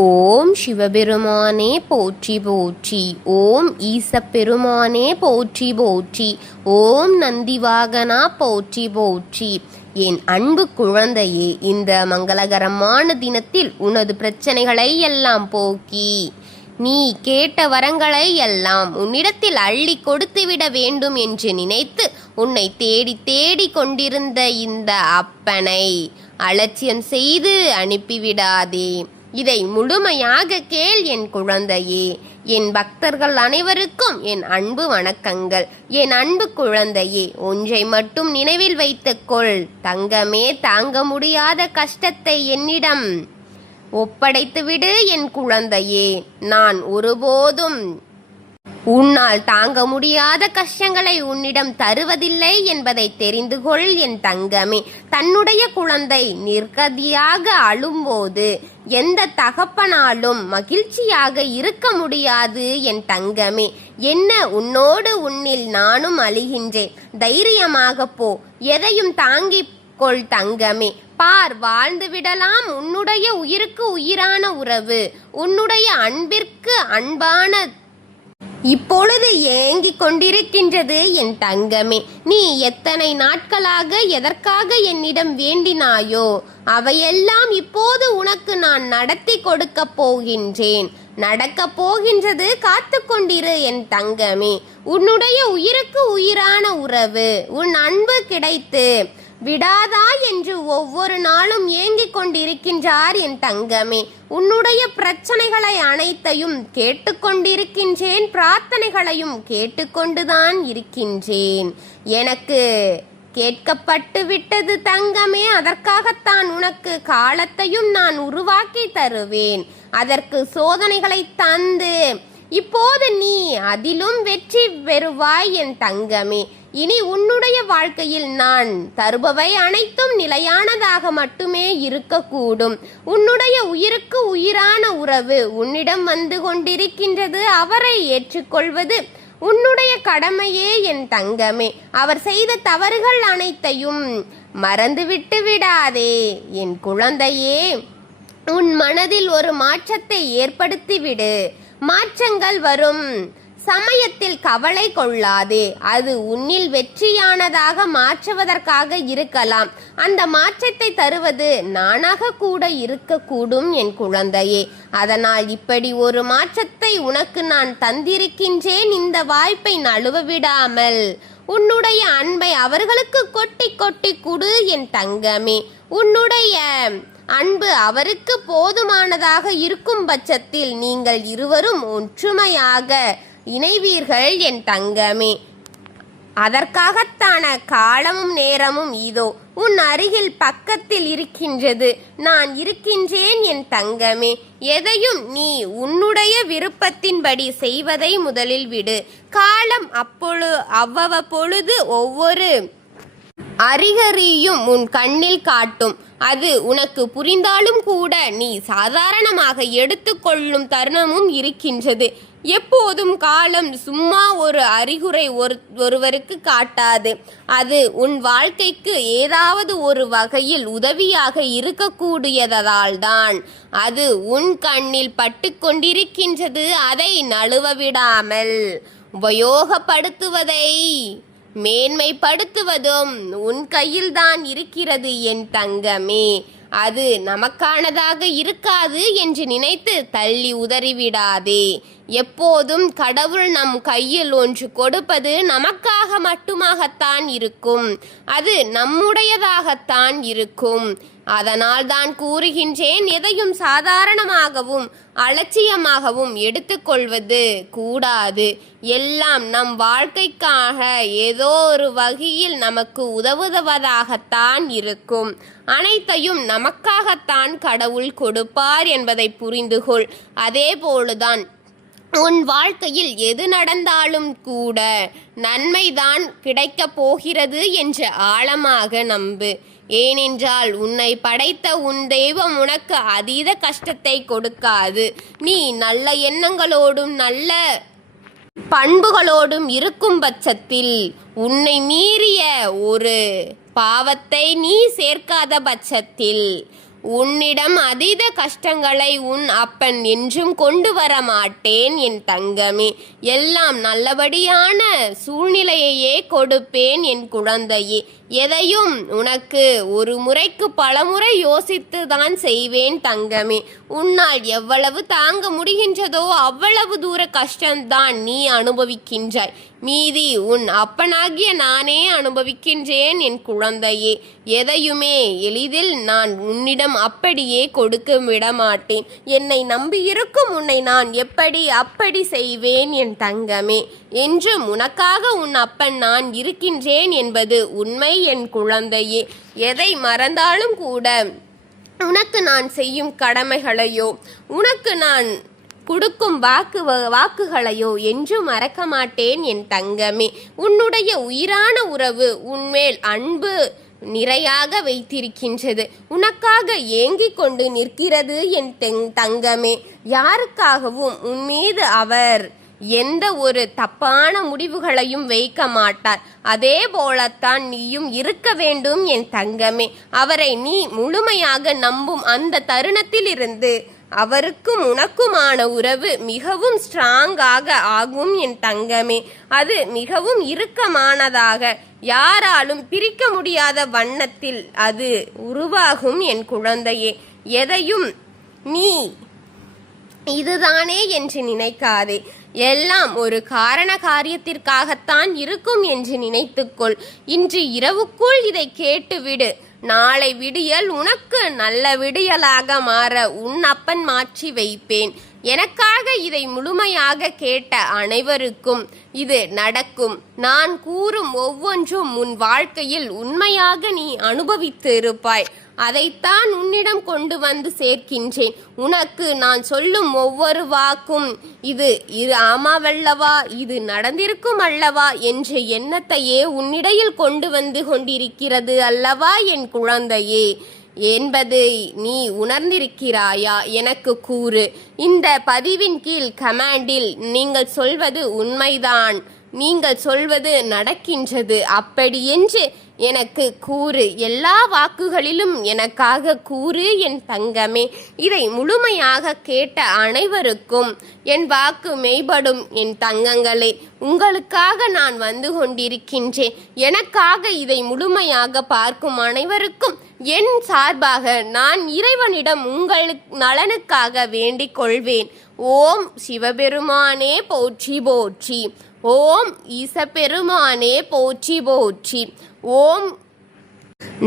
ஓம் சிவபெருமானே போற்றி போற்றி. ஓம் ஈசப்பெருமானே போற்றி போற்றி. ஓம் நந்திவாகனா போற்றி போற்றி. என் அன்பு குழந்தையே, இந்த மங்களகரமான தினத்தில் உனது பிரச்சனைகளை எல்லாம் போக்கி நீ கேட்ட வரங்களை எல்லாம் உன்னிடத்தில் அள்ளி கொடுத்துவிட வேண்டும் என்று நினைத்து உன்னை தேடி தேடி கொண்டிருந்த இந்த அப்பனை அலட்சியம் செய்து அனுப்பிவிடாதே. இதை முழுமையாக கேள் என் குழந்தையே. என் பக்தர்கள் அனைவருக்கும் என் அன்பு வணக்கங்கள். என் அன்பு குழந்தையே, ஒன்றை மட்டும் நினைவில் வைத்துக்கொள். தங்கமே, தாங்க முடியாத கஷ்டத்தை என்னிடம் ஒப்படைத்துவிடு என் குழந்தையே. நான் ஒருபோதும் உன்னால் தாங்க முடியாத கஷ்டங்களை உன்னிடம் தருவதில்லை என்பதை தெரிந்து கொள் என் தங்கமே. தன்னுடைய குழந்தை நிர்கதியாக அழும்போது எந்த தகப்பனாலும் மகிழ்ச்சியாக இருக்க முடியாது என் தங்கமே. என்ன, உன்னில் நானும் அழுகின்றேன். தைரியமாக போ, எதையும் தாங்கிக் கொள் தங்கமே. பார், வாழ்ந்து விடலாம் உன்னுடைய உயிருக்கு உயிரான உறவு, உன்னுடைய அன்பிற்கு அன்பான இப்பொழுது ஏங்கிக் கொண்டிருக்கின்றது என் தங்கமே. நீ எத்தனை நாட்களாக எதற்காக என்னிடம் வேண்டினாயோ அவையெல்லாம் இப்போது உனக்கு நான் நடத்தி கொடுக்க போகின்றேன். நடக்கப் போகின்றது, காத்து கொண்டிரு என் தங்கமே. உன்னுடைய உயிருக்கு உயிரான உறவு, உன் அன்பு கிடைத்து விடாதா என்று ஒவ்வொரு நாளும் ஏங்கிக் கொண்டிருக்கின்றார் என் தங்கமே. உன்னுடைய பிரச்சனைகளை அனைத்தையும் கேட்டுக்கொண்டிருக்கின்றேன், பிரார்த்தனைகளையும் கேட்டுக்கொண்டுதான் இருக்கின்றேன். எனக்கு கேட்கப்பட்டு விட்டது தங்கமே. அதற்காகத்தான் உனக்கு காலத்தையும் நான் உருவாக்கி தருவேன். அதற்கு சோதனைகளை தந்து இப்போது நீ அதிலும் வெற்றி பெறுவாய் என் தங்கமே. இனி உன்னுடைய வாழ்க்கையில் நான் தருபவை அனைத்தும் நிலையானதாக மட்டுமே இருக்கக்கூடும். உன்னுடைய உயிருக்கு உயிரான உறவு உன்னிடம் வந்து கொண்டிருக்கின்றது. அவரை ஏற்றுக்கொள்வது உன்னுடைய கடமையே என் தங்கமே. அவர் செய்த தவறுகள் அனைத்தையும் மறந்துவிட்டு விடாதே என் குழந்தையே. உன் மனதில் ஒரு மாற்றத்தை ஏற்படுத்திவிடு. மாற்றங்கள் வரும் சமயத்தில் கவலை கொள்ளாதே. அது உன்னில் வெற்றியானதாக மாற்றுவதற்காக இருக்கலாம். அந்த மாற்றத்தை தருவது நானாக கூட இருக்கக்கூடும் என் குழந்தையே. அதனால் இப்படி ஒரு மாற்றத்தை உனக்கு நான் தந்திருக்கின்றேன். இந்த வாய்ப்பை நழுவ விடாமல் உன்னுடைய அன்பை அவர்களுக்கு கொட்டி கொட்டி கொடு என் தங்கமே. உன்னுடைய அன்பு அவருக்கு போதுமானதாக இருக்கும் பட்சத்தில் நீங்கள் இருவரும் ஒற்றுமையாக இணைவீர்கள் என் தங்கமே. அதற்காகத்தான காலமும் நேரமும் இதோ உன் அருகில் பக்கத்தில் இருக்கின்றது. நான் இருக்கின்றேன் என் தங்கமே. எதையும் நீ உன்னுடைய விருப்பத்தின்படி செய்வதை முதலில் விடு. காலம் அவ்வப்பொழுது ஒவ்வொரு அறிகுறியும் உன் கண்ணில் காட்டும். அது உனக்கு புரிந்தாலும் கூட நீ சாதாரணமாக எடுத்துக்கொள்ளும் தருணமும் இருக்கின்றது. எப்போதும் காலம் சும்மா ஒரு அறிகுறை ஒருவருக்கு காட்டாது. அது உன் வாழ்க்கைக்கு ஏதாவது ஒரு வகையில் உதவியாக இருக்கக்கூடியதால்தான் அது உன் கண்ணில் பட்டு கொண்டிருக்கின்றது. அதை நழுவ விடாமல் உபயோகப்படுத்துவதை மேன்மைப்படுத்துவதும் உன் கையில்தான் இருக்கிறது என் தங்கமே. அது நமக்கானதாக இருக்காது என்று நினைத்து தள்ளி உதறிவிடாதே. எப்போதும் கடவுள் நம் கையில் ஒன்று கொடுப்பது நமக்காக மட்டுமாகத்தான் இருக்கும். அது நம்முடையதாகத்தான் இருக்கும். அதனால் தான் கூறுகின்றேன், எதையும் சாதாரணமாகவும் அலட்சியமாகவும் எடுத்துக்கொள்வது கூடாது. எல்லாம் நம் வாழ்க்கைக்காக ஏதோ ஒரு வகையில் நமக்கு உதவுவதாகத்தான் இருக்கும். அனைத்தையும் நமக்காகத்தான் கடவுள் கொடுப்பார் என்பதை புரிந்து கொள். அதே போலுதான் உன் வாழ்க்கையில் எது நடந்தாலும் கூட நன்மைதான் கிடைக்கப் போகிறது என்று ஆழமாக நம்பு. ஏனென்றால் உன்னை படைத்த உன் தெய்வம் உனக்கு அதீத கஷ்டத்தை கொடுக்காது. நீ நல்ல எண்ணங்களோடும் நல்ல பண்புகளோடும் இருக்கும் பட்சத்தில், உன்னை மீறிய ஒரு பாவத்தை நீ சேர்க்காத பட்சத்தில் உன்னிடம் அதீத கஷ்டங்களை உன் அப்பன் என்றும் கொண்டு வர மாட்டேன் என் தங்கமே. எல்லாம் நல்லபடியான சூழ்நிலையையே கொடுப்பேன் என் குழந்தையே. எதையும் உனக்கு ஒரு முறைக்கு பலமுறை யோசித்து தான் செய்வேன் தங்கமே. உன்னால் எவ்வளவு தாங்க முடிகின்றதோ அவ்வளவு தூர கஷ்டம்தான் நீ அனுபவிக்கின்றாய். மீதி உன் அப்பனாகிய நானே அனுபவிக்கின்றேன் என் குழந்தையே. எதையுமே எளிதில் நான் உன்னிடம் அப்படியே கொடுக்க விட மாட்டேன். என்னை நம்பியிருக்கும் உன்னை நான் அப்படி செய்வேன் என் தங்கமே. என்றும் உனக்காக உன் அப்பன் நான் இருக்கின்றேன் என்பது உண்மை என் குழந்தையே. எதை மறந்தாலும் கூட உனக்கு நான் செய்யும் கடமைகளையோ உனக்கு நான் கொடுக்கும் வாக்குகளையோ என்றும் மறக்க மாட்டேன் என் தங்கமே. உன்னுடைய உயிரான உறவு உன்மேல் அன்பு நிறையாக வைத்திருக்கின்றது. உனக்காக ஏங்கிக் கொண்டு நிற்கிறது என் தங்கமே. யாருக்காகவும் உன்மீது அவர் எந்த ஒரு தப்பான முடிவுகளையும் வைக்க மாட்டார். அதே போலத்தான் நீயும் இருக்க வேண்டும் என் தங்கமே. அவரை நீ முழுமையாக நம்பும் அந்த தருணத்திலிருந்து அவருக்கும் உனக்குமான உறவு மிகவும் ஸ்ட்ராங்காக ஆகும் என் தங்கமே. அது மிகவும் இறுக்கமானதாக யாராலும் பிரிக்க முடியாத வண்ணத்தில் அது உருவாகும் என் குழந்தையே. எதையும் நீ இதுதானே என்று நினைக்காதே. எல்லாம் ஒரு காரண காரியத்திற்காகத்தான் இருக்கும் என்று நினைத்துக்கொள். இன்று இரவுக்குள் இதை கேட்டுவிடு. நாளை விடியல் உனக்கு நல்ல விடியலாக மாற உன் அப்பன் மாற்றி வைப்பேன். எனக்காக இதை முழுமையாக கேட்ட அனைவருக்கும் இது நடக்கும். நான் கூறும் ஒவ்வொன்றும் உன் வாழ்க்கையில் உண்மையாக நீ அனுபவித்து இருப்பாய். அதைத்தான் உன்னிடம் கொண்டு வந்து சேர்க்கின்றேன். உனக்கு நான் சொல்லும் ஒவ்வொரு வாக்கும் இது ஆமாவல்லவா, இது நடந்திருக்கும் அல்லவா என்ற எண்ணத்தையே உன்னிடையில் கொண்டு வந்து கொண்டிருக்கிறது அல்லவா என் குழந்தையே என்பதை நீ உணர்ந்திருக்கிறாயா? எனக்கு கூறு. இந்த பதிவின் கீழ் கமெண்டில் நீங்கள் சொல்வது உண்மைதான், நீங்கள் சொல்வது நடக்கின்றது அப்படி என்று எனக்கு கூறு. எல்லா வாக்குகளிலும் எனக்காக கூறு என் தங்கமே. இதை முழுமையாக கேட்ட அனைவருக்கும் என் வாக்கு மெய்படும் என் தங்கங்களே. உங்களுக்காக நான் வந்து கொண்டிருக்கின்றேன். எனக்காக இதை முழுமையாக பார்க்கும் அனைவருக்கும் என் சார்பாக நான் இறைவனிடம் உங்களுக்கு நலனுக்காக வேண்டிக் கொள்வேன். ஓம் சிவபெருமானே போற்றி போற்றி. ஓம் ஈசப்பெருமானே போற்றி போற்றி. ஓம்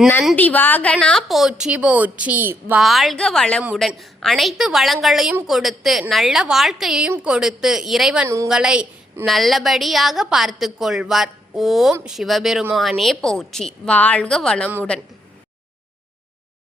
நந்தி வாகனா போற்றி போற்றி. வாழ்க வளமுடன். அனைத்து வளங்களையும் கொடுத்து நல்ல வாழ்க்கையையும் கொடுத்து இறைவன் உங்களை நல்லபடியாக பார்த்து கொள்வார். ஓம் சிவபெருமானே போற்றி. வாழ்க வளமுடன்.